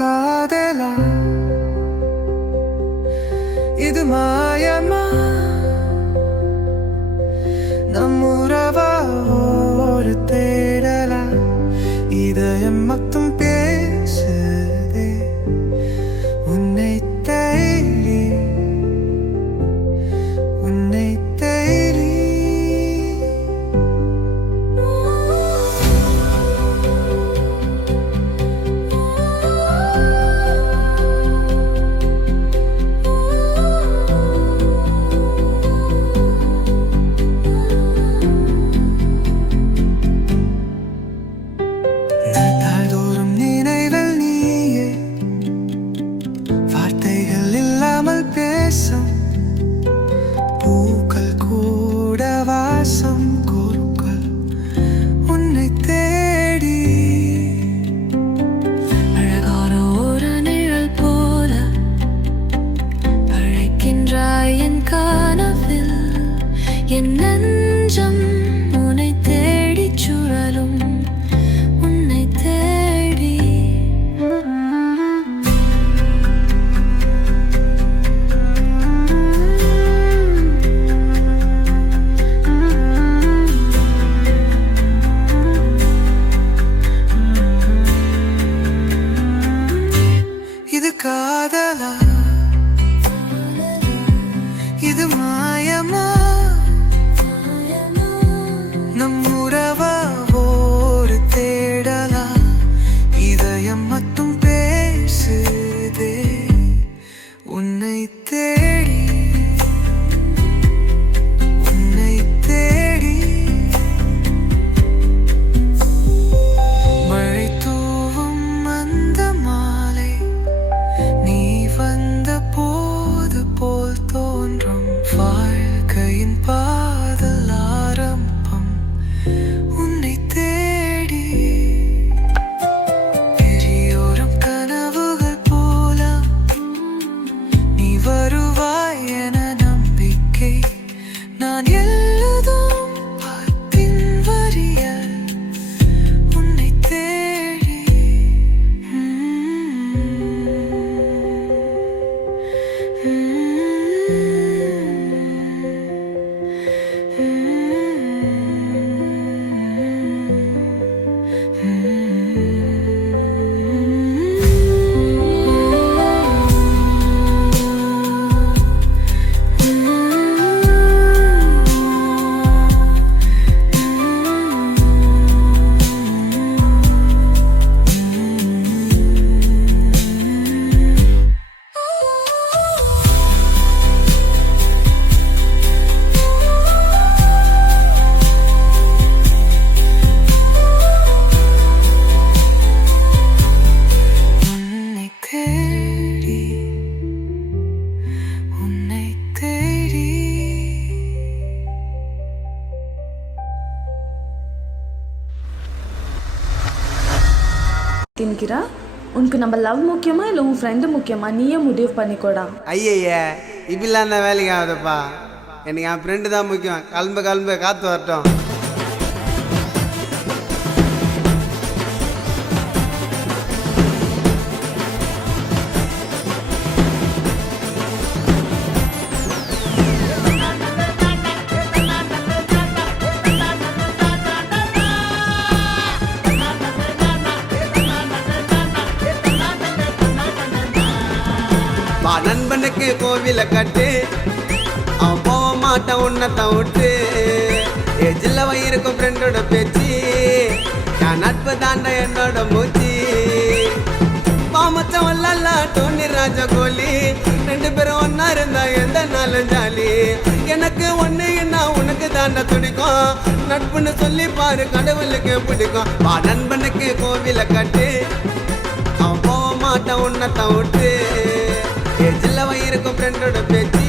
காதலா இது மாயமா நம்முறவா ஒரு தேடலா இதயம் மட்டும் பேசுதே உன்னை தேடி உன்னை தேடி நாள்தோறும் நினைவில் நீயே வார்த்தைகள் இல்லாமல் பேசும் பூக்கள் கூட வாசம் கோருக்கள் உன்னை தேடி அழகான ஒரு நிழல் போல அழைக்கின்றாய் என் கனவில் என் நெஞ்சம் உன்னை தேடிச் சுழலும் உன்னை தேடி இது காதலா இது மாயமா நம் உறவா ஒரு தேடலா இதயம் மட்டும் பேசுதே உன்னை தேடி உன்னை தேடி மழை தூவும் அந்த மாலை நீ வந்த போது போல் தோன்றும் வாழ்க்கையின் பாதல் ஆரம்பம் உன்னை தேடி பெரியோரும் கனவுகள் போல நீ வருவாய் என நம்பிக்கை நான் எழுதும் பாட்டின் வரிகள் உன்னை தேடி உன்னை தேடி உன்னை தேடி தின்கிரா உனக்கு நம்ம லவ் முக்கியமா இல்லை உன் ஃப்ரெண்டு முக்கியமா நீயே முடிவு பண்ணிக்கோடா. ஐயய்ய இப்படிலாம் அந்த வேலைக்கு ஆகுதுப்பா. எனக்கு என் ஃப்ரெண்டு தான் முக்கியம். கிளம்பு கிளம்பு, காற்று வரட்டும். வா நண்பனுக்கு கோவில கட்டு, அவன் போக மாட்டான் உன்னை தவிட்டு. எஜில் வயிருக்கும் ஃப்ரெண்டோட பேச்சு, நான் நட்பு தாண்ட என்னோட மூச்சு. பாமச்சம் வல்லல்ல டோனி ராஜா கோலி, ரெண்டு பேரும் ஒன்னா இருந்தா எந்த நாளும் ஜாலி. எனக்கு ஒண்ணு என்ன உனக்கு தாண்ட துடிக்கும், நட்புன்னு சொல்லி பாரு கடவுளுக்கு பிடிக்கும். வா நண்பனுக்கு கோவில கட்டு, அவன் போக மாட்டான் உன்னை தவிட்டு. எஜில் வயிருக்கும் ஃப்ரெண்டோட பேச்சு,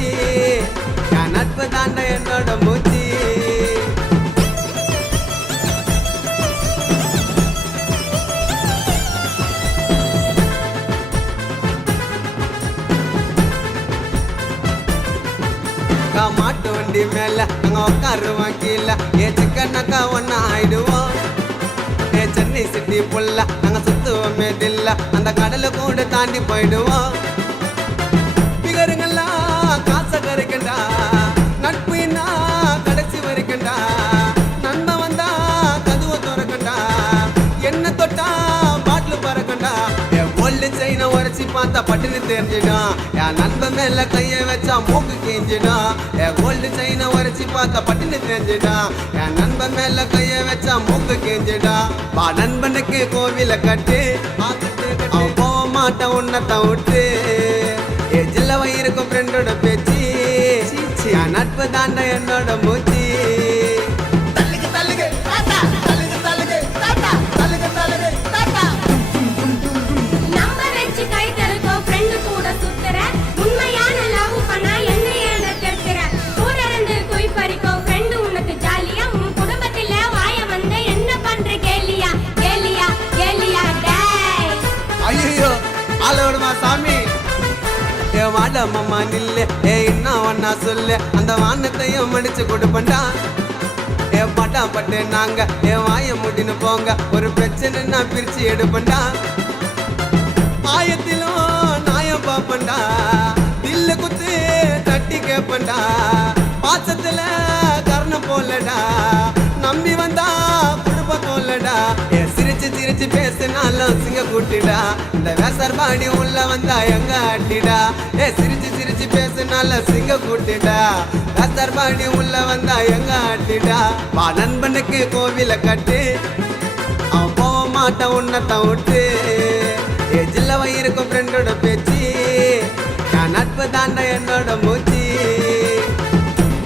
நான் நட்பு தாண்ட என்னோட மூச்சு. மாட்டு வண்டி மேல நாங்க உட்காருவோம் கீழே, ஏ சிக்கனாக்கா ஒன்னா ஆயிடுவோம். ஏ சென்னை சிட்டி புள்ள நாங்க சுத்துவோமே தில்ல, வந்தா அந்த கடலை கூட தாண்டி போயிடுவோம். பிகருங்கெல்லாம் காசை கரைக்கண்டா, நட்பு என்ன கடைசி வரைக்கண்டா. நன்மை வந்தா கதுவை திறக்கண்டா, என்ன தொட்டா பாட்டில் பறக்கண்டா. என் கோல்டு செயினை உரைச்சி பார்த்தா பட்டுன்னு தெரிஞ்சிடும், என் நண்பன் மேல கையை வச்சா மூக்கு கிஞ்சிடும். என் கோல்டு செயினை உரைச்சி பார்த்தா பட்டுன்னு தெரிஞ்சிடும், என் நண்பன் மேல கையை வச்சா மூக்கு கிஞ்சிடும். வா நண்பனுக்கு கோவில கட்டு, அவன் போக மாட்டான் உன்னத்தை விட்டு. ஜில்லவ இருக்கும் ஃப்ரெண்டோட பேச்சு, என் நட்பு தாண்டா என்னோட மூச்சு. சாமி மாடம்மா நில்லு, என்ன ஒன்னா சொல்லு, அந்த வானத்தையும் மடிச்சு கொடுப்பண்டா. பட்டா பட்டு நாங்க வாய முடின்னு போங்க, ஒரு பிரச்சனை நான் பிரிச்சு எடுப்பண்டா. ஆயத்திலும் நாயம் பாப்பண்டா, தில்லு குத்து தட்டி கேப்பண்டா. பாசத்துல கர்ணம் போலடா, நம்பி வந்தா குடும்ப தோல்லடா. சிரிச்சு சிரிச்சு பேசினாலும் சிங்க கூட்டிடா, இந்த வேசர் பாடி உள்ள வந்தா எங்க அட்டிடா. சிரிச்சு சிரிச்சு பேசினாலும் சிங்க கூட்டிடா, வேசர் பாடி உள்ள வந்தா எங்க அட்டிடா. வா நண்பனுக்கு கோவில கட்டு, அவன் போக மாட்டான் உன்னத்தை விட்டு. ஜில்லவ இருக்கும் ஃப்ரெண்டோட பேச்சு, நான் நட்பு தாண்டா என்னோட மூச்சு.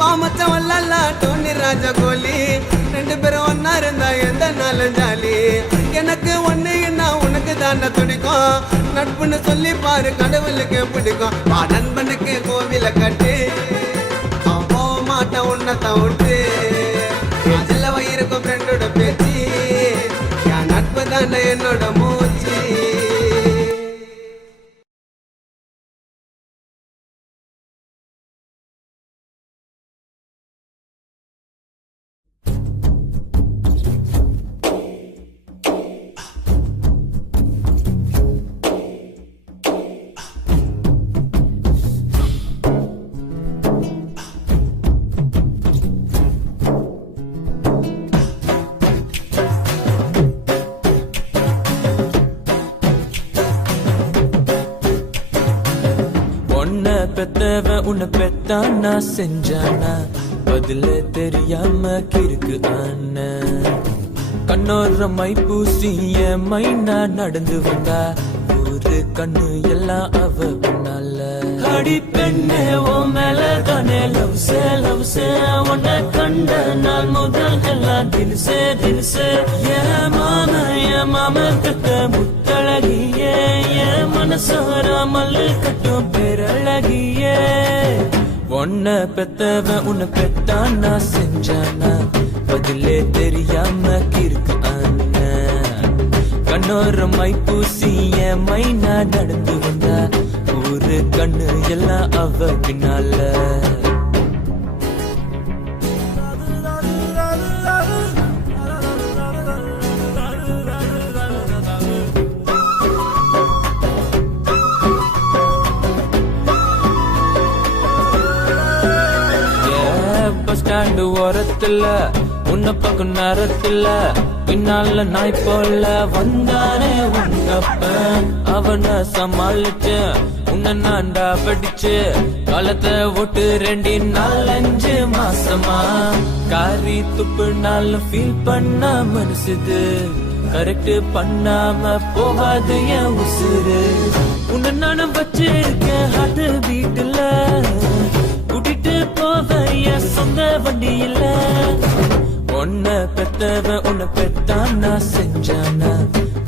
மாமச்சம் வல்ல டோனி ராஜா கோலி, ரெண்டு பேரும் ஒன்னா இருந்தா எந்த நாளும் ஜாலி. எனக்கு ஒண்ணு என்ன உனக்கு தாண்டா துடிக்கும், நட்புன்னு சொல்லி பாரு கடவுளுக்கு பிடிக்கும். வா நண்பனுக்கு கோவில கட்டு, அவன் போக மாட்டான் உன்னத்தை விட்டு. ஜில்லவ இருக்கும் ஃப்ரெண்டோட பேச்சு, என் நட்பு தாண்டா என்னோட மூச்சு. பெத்தவன் உன்னை பெத்தானா செஞ்சானா, பதில தெரியாம கிறுக்கு ஆனா. கண்ணோர மை பூசிய மைனா நடந்து வந்தா, ஒரு கண்ணு எல்லாம் அவ பின்னால. அடி பெண்ணே ஓ மேல தானே லவ்ஸே லவ்ஸே, உன்னை கண்ட நாள் முதல் எல்லாம் தில்சே தில்சே. என் மாம கட்ட முத்தழகியே, என் மனசோர மல்லு கட்டும் பேரழகியே. உன்னை பெத்தவன் உன்னை பெத்தானா செஞ்சானா, பதிலே தெரியாம கிறுக்கு ஆனா. கண்ணோர மை பூசிய மைனா நடந்து வந்தா, ஒரு கண்ணு எல்லாம் அவ பின்னால. பஸ் ஸ்டாண்டு ஓரத்துல உன்னை பக்கம் நேரத்துல, பின்னால நாய் போல வந்தானே உன்னப்பன். அவனை சமாளிச்சு உன்னை நான்டா படிச்சு, காலத்தை ஓட்டு 2 நாள் 5 மாசமா. காரி துப்பு நாள் ஃபீல் பண்ண மனசுது, கரெக்ட் பண்ணாம போகாது என் உசுறு. உன்னை நானும் வச்சிருக்கேன் ஹார்ட் பீட்டுல, கூட்டிட்டு போவ என் சொந்த வண்டியில. உன்னை பெத்தவன் உன்னை பெத்தானா செஞ்சானா,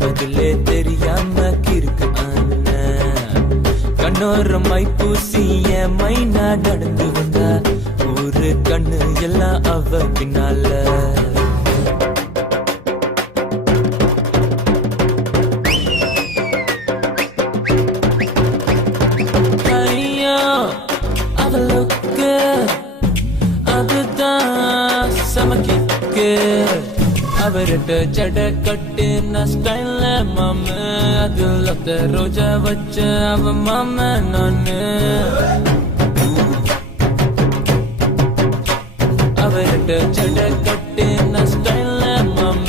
பதிலே தெரியாம கிறுக்கு ஆனா. கண்ணோர மை பூசிய மைனா நடந்து வந்தா, ஒரு கண்ணு எல்லாம் அவ பின்னால. அவர்கிட்ட ஜட கட்டின ஸ்டைல்ல மாம அதுல ரோஜா வச்ச அவ மாம நானு அவர்கிட்ட ஜட கட்டின ஸ்டைல்ல மாம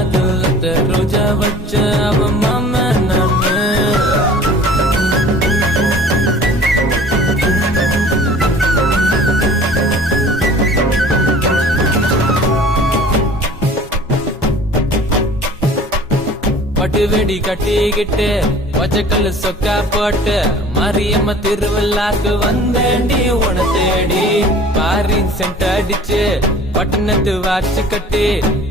அதுல ரோஜா வச்ச அவ மாம நானு பட்டு வெடி கட்டிக்கிட்டு பச்சைக்கல்லு சொக்கா போட்டு மாரியம்ம திருவிழாக்கு வந்தேண்டி உன தேடி பாரின் சென்ட் அடிச்சு பட்டணத்து வாட்சி கட்டி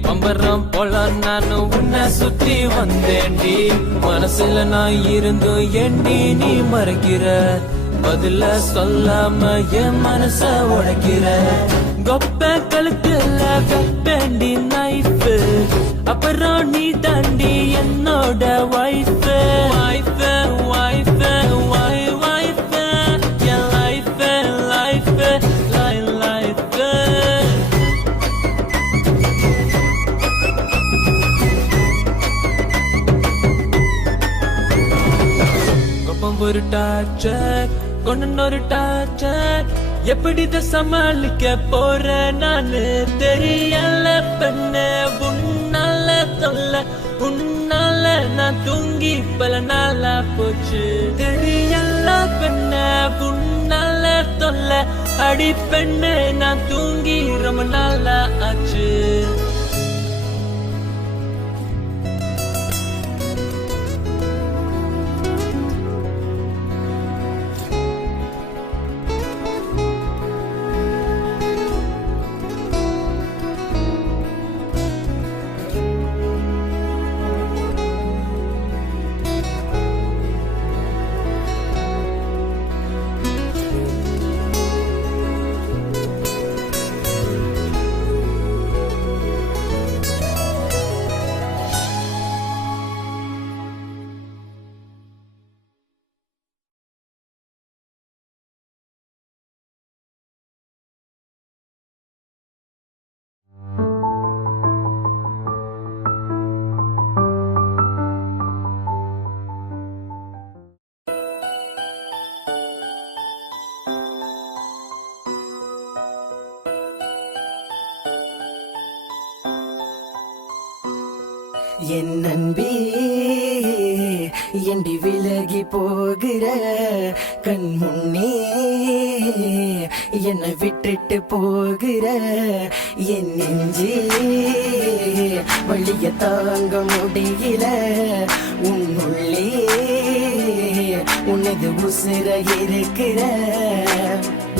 பம்பரம் போல நானும் உன்னை சுத்தி வந்தேண்டி மனசுல நான் இருந்து ஏண்டி நீ மறைக்கிற பதில சொல்லாம என் மனச உடைக்கிற கொப்ப கழுத்துல கப்பேண்டி நைஃப் அப்புறம் நீ தாண்டி என்னோட வைஃப் வைஃப் வைஃப் வைஃப் என் லைஃப் லைஃப் லைஃப் கொப்பம் ஒரு டார்ச்சர் கொண்டு டார்ச்சர் எப்படித சமாளிக்க போற நானு தெரியல பெண்ண உன்னால தொல்ல உன்னால நான் தூங்கி பல நாளா போச்சு தெரியல பெண்ண உன்னால தொல்ல அடி பெண்ண நான் தூங்கி ரொம்ப நாளா ஆச்சு என் அன்பே எண்டி விலகி போகிற கண் முன்னே என்னை விட்டுட்டு போகிற என் நெஞ்சே வழிய தாங்க முடியல உன்னுள்ளே உனது உசுர இருக்கிற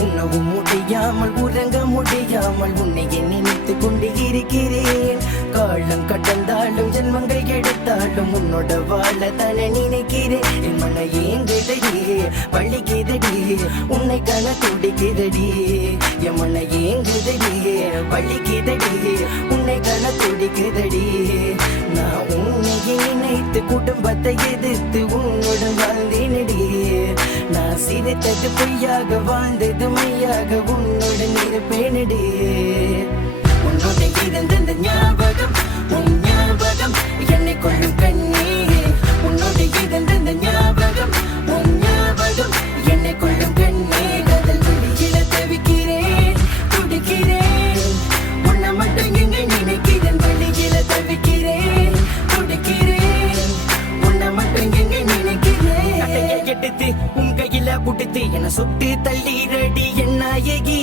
உணவும் முடியாமல் உறங்க முடியாமல் உன்னை நினைத்து கொண்டு இருக்கிறேன் காலம் கடந்தாலும் ஜென்மங்கள் எடுத்தாலும் உன்னோட வாழ தானே நினைக்கிறேன் என் மன ஏங்குதடி வலிக்குதடி உன்னை காண துடிக்குதடி என் மன ஏங்குதடி வலிக்குதடி உன்னை காண துடிக்குதடி நான் உன்னை நினைத்து குடும்பத்தை எதிர்த்து உன்னுடன் வாழ்ந்தேனடி நான் சிரித்தது பொய்யாக வாழ்ந்தது மையாக உன்னுடன் இருப்பேனடி உன்னோட இருந்த ஞாபகம் உன் ஞாபகம் என்னை கொள்ளும் கண்ணே உன்னோட இருந்த ஞாபகம் உன் ஞாபகம் என்னை கொள்ளும் கண்ணே காதல் வெளியில தவிக்கிறேன் துடிக்கிறேன் உன்னை மட்டும் எங்க நினைக்கிறேன் வெளியில தவிக்கிறேன் துடிக்கிறேன் உன்னை மட்டும் எங்க நினைக்கிறேன் எடுத்து உன் கையில குடுத்து என்னை சுட்டு தள்ளிரடி என் நாயகி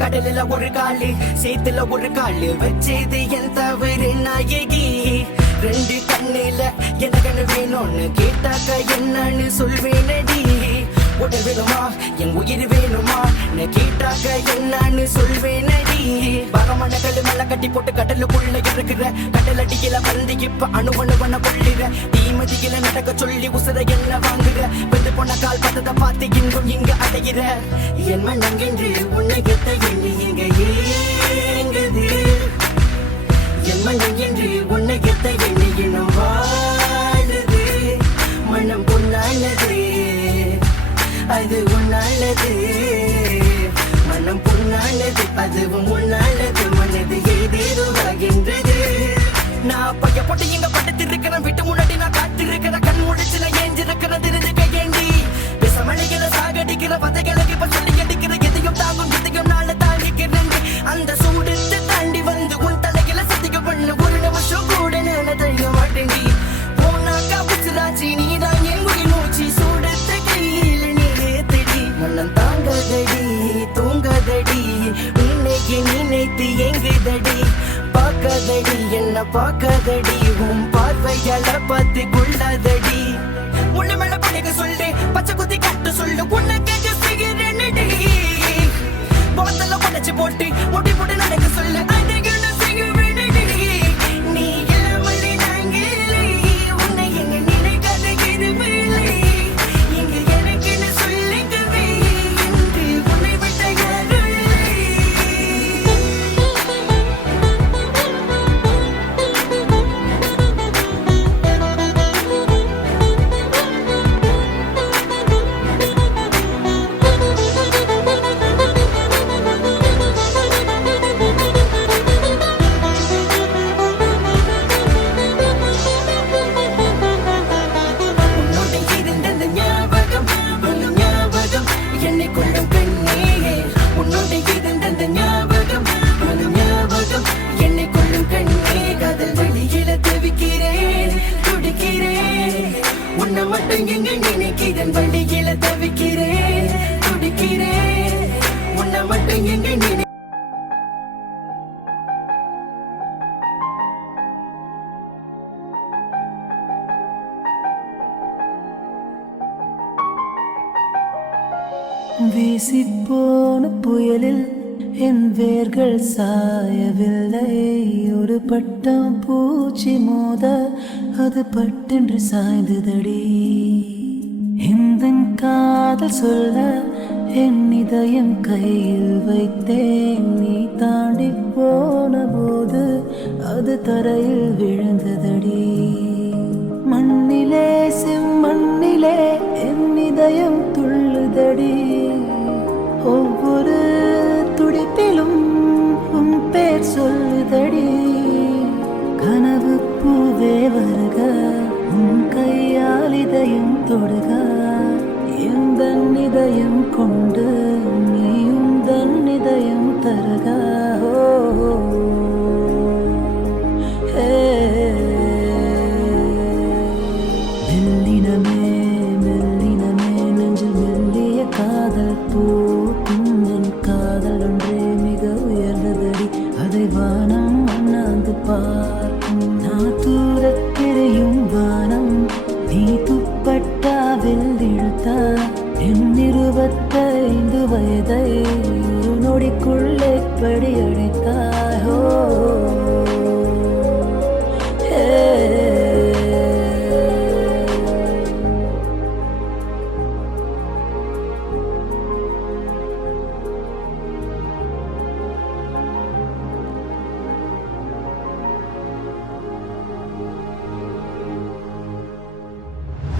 கடலில ஒரு காலு சேத்துல ஒரு காலு வச்சது என் தவறு நாயகி ரெண்டு கண்ணில எனக்கு வேணும்னு கேட்டாக்க என்னன்னு சொல்வேனடி உடல் வேணுமா என் உயிர் வேணுமா கேட்டாக்க என்னன்னு சொல்வேனடி பகமான கல்லு மேல கட்டி போட்டு கடலுக்குள்ள இருக்கிற கடல் அடியில வந்து இப்ப அணுவணுவன கொள்ளிற தீமதியில நடக்க சொல்லி உசுர என்ன வாங்குற வெந்து போன கால் பத்தத பார்த்து இன்றும் இங்க அடைகிற என் மனம் என்று உன்னை கெட்ட எண்ணி இங்க ஏங்குது என் மனம் என்று உன்னை கெட்ட எண்ணி இன்னும் வாழுது மனம் பொன்னானது அது உன்னானது மனம் பொன்னானது அதுவும் உன்னானது மனது ஏதேதுவாகின்றது என்ன பார்க்காதடி உன் பார்வையால பார்த்து கொள்ளாதடி உள்ள மேல பணிக்க சொல்லு பச்சை குத்தி கட்ட சொல்லு உன்னை கேட்க செய்கிறேன்டி போத்தல உடைச்சு போட்டு முடி போட்டு நடக்க சொல்லு அதுக்கு நான் செய்கிறேன்டி நீ இல்லாமலே நாங்க இல்லை உன்னை எங்க நினைக்காத எதுவுமே இல்லை இங்க எனக்கு என்ன சொல்லிக்கவே என்று உன்னை விட்ட யாரும் வழியில தவிக்கிறேன் துடிக்கிறேன் உன்னை மட்டும் எங்க நினை வீசிப்போன புயலில் என் வேர்கள் சாயவில்லை ஒரு பட்டம் பூச்சி மோத அது பட்டென்று சாய்ந்ததடி இந்த காதல் சொல்ல என் இதயம் கையில் வைத்தேன் நீ தாண்டி போன போது அது தரையில் விழுந்ததடி மண்ணிலே செம்மண்ணிலே என் இதயம் துள்ளுதடி ஒவ்வொரு துடிப்பிலும் உன் பேர் சொல்லுதடி கனவு பூவே வருக உன் கையால் இதயம் தொடுக எந்த இதயம் கொண்டு நீ உந்தன் இதயம் தருக மெல்லினமே மெல்லினமே நெஞ்சில் மெல்லிய காதல் பூக்கும் என் காதல் ஒன்றே மிக உயர்ந்ததடி அதை வானம் அண்ணாந்து பார்க்கும் நான் தூரத் தெரியும் வானம் நீ துப்பட்டாவில் இழுத்த என் 25 வயதை ஒரு நொடிக்குள்ளே படியடைத்தாயோ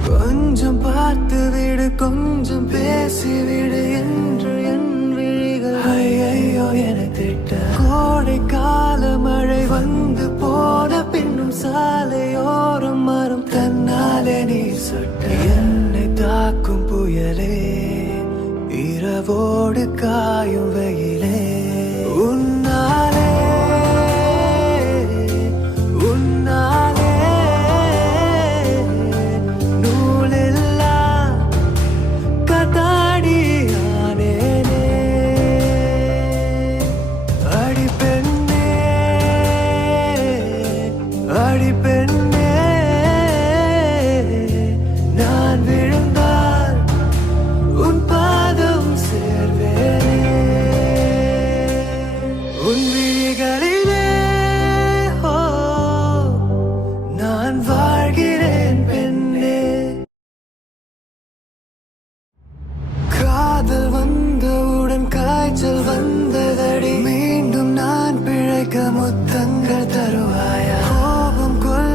கொஞ்சம் பார்த்து விடு கொஞ்சம் பேசிவிடு என்று என் விழிகள் ஐயோ என திட்ட கோடை கால மழை வந்து போன பின்னும் சாலையோரம் மரம் தன்னாலே நீர் சொட்ட என்னை தாக்கும் புயலே இரவோடு காயும் வெயிலே உன்னாலே காதல் வந்தவுடன் காய்ச்சல் வந்ததடி மீண்டும் நான் பிழைக்க முத்தங்கள் தருவாயா கோபம் கொள்ள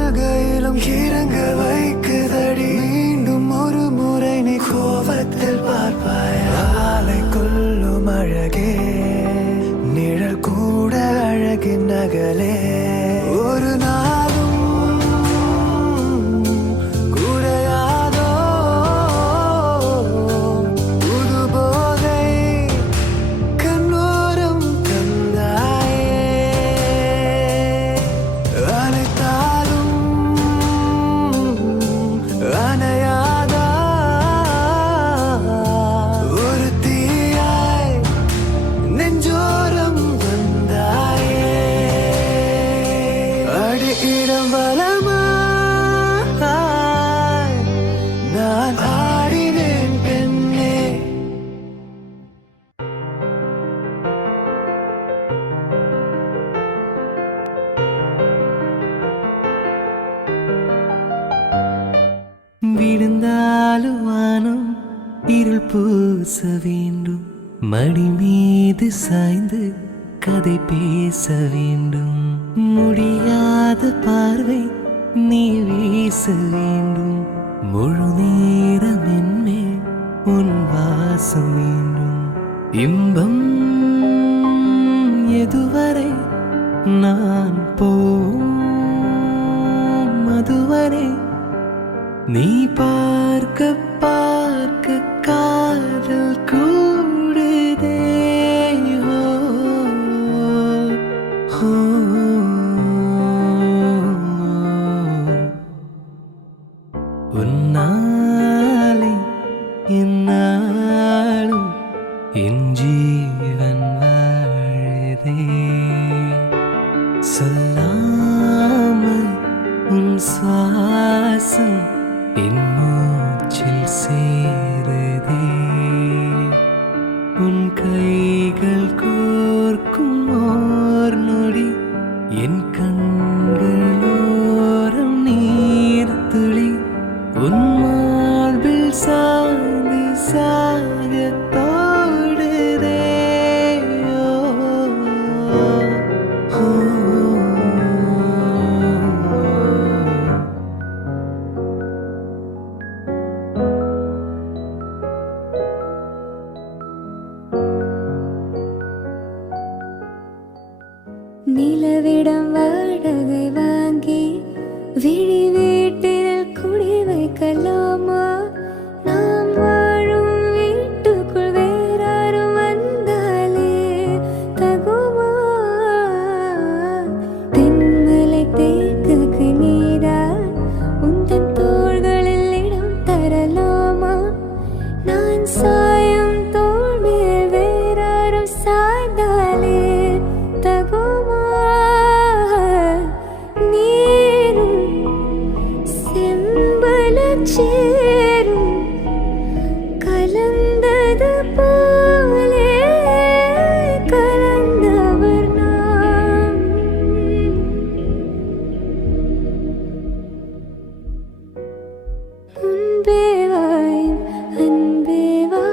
பலமாய் நான் ஆடினேன் பெண்ணே. விழுந்தாலும் வானம் இருள் பூச வேண்டும், மடி மீது சாய்ந்து கதை பேச வேண்டும், முடியாத பார்வை நீ வீச வேண்டும், முழு நேரம் என்மேல் உன் வாசம் வேண்டும். இன்பம் எதுவரை நான் போம் அதுவரை நீ பார்க்க பார்க்க காதல் கூடுதே. ஹோ, ஹோ. உன்னாலே என்னாலும் என் ஜீவன் வாழுதே. சொல்லாமல் உன் சுவாசம் என் மூச்சில் சேருதே. உன் கைகள் கோர்க்கும் ஓர் நொடி என் கண்களோரம் நீர் துளி உன் மார்பில் சாய்ந்து சாக தோடுதே. ஓ, ஓ, ஓ. நிலவிடம் வாடகை வாங்கி விழி வீட்டில் குடி வைக்கலாமா? நாம் வாழும் வீட்டுக்குள் வேறாரும் வந்தாலே தகுமா? தென்மலை தேக்கு நீதான் உந்தன் தோள்களில் இடம் தரலாமா? நான் சாயும் தோள் மேல் வேறாரும் சாய்ந்தாலே தகுமா? நீரும் செம்பலச் சேரும் கலந்தது போலே கலந்தவர் நாம். முன்பே வாயும் அன்பே வா,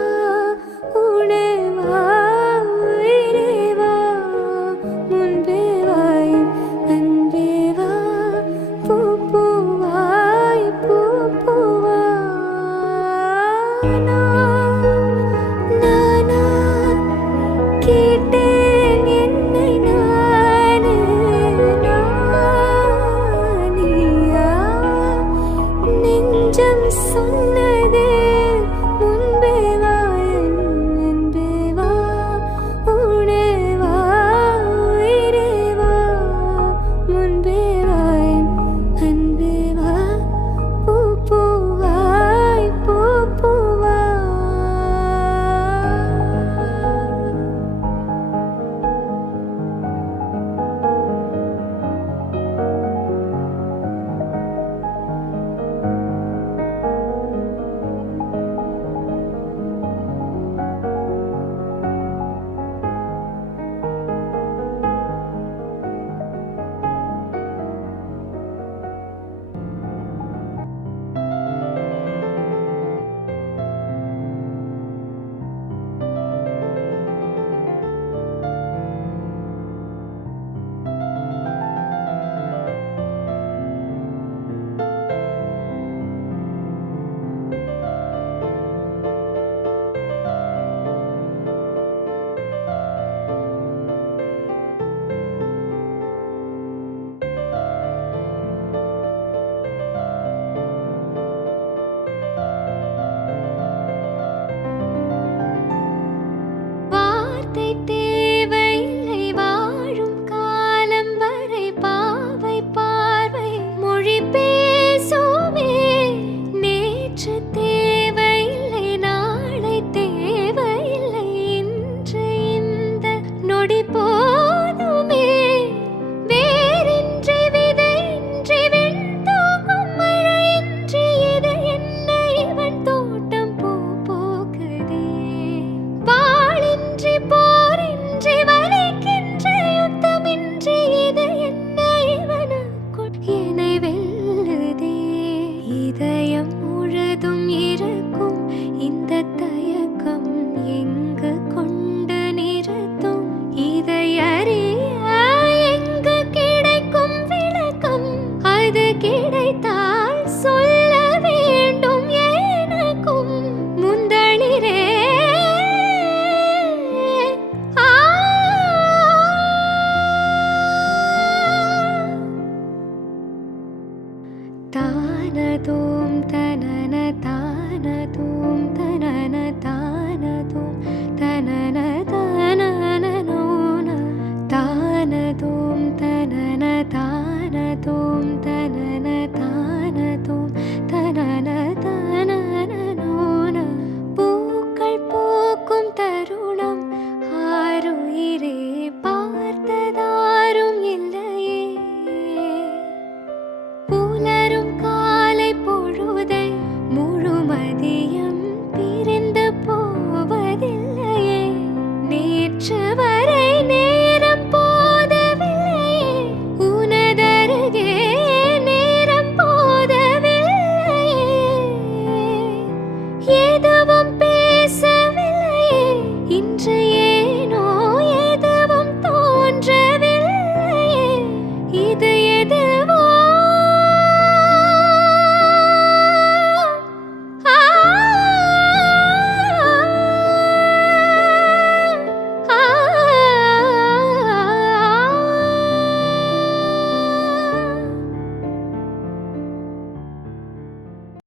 உடே வா, உயிரே வா. முன்பே வாயும் அன்பே வா, பூ பூவாய் பூ பூவா. நானா கேட்டேன் என்னை நானே, நானியா நெஞ்சம் சொன்னதே முன்பே வா என் அன்பே வா, உடே வா, உயிரே வா. முன்பே வா என் அன்பே வா, பூ பூவாய் பூ பூவா. கிடைத்தால் சொல்ல வேண்டும் எனக்கும் முந்தளிரே தானதோ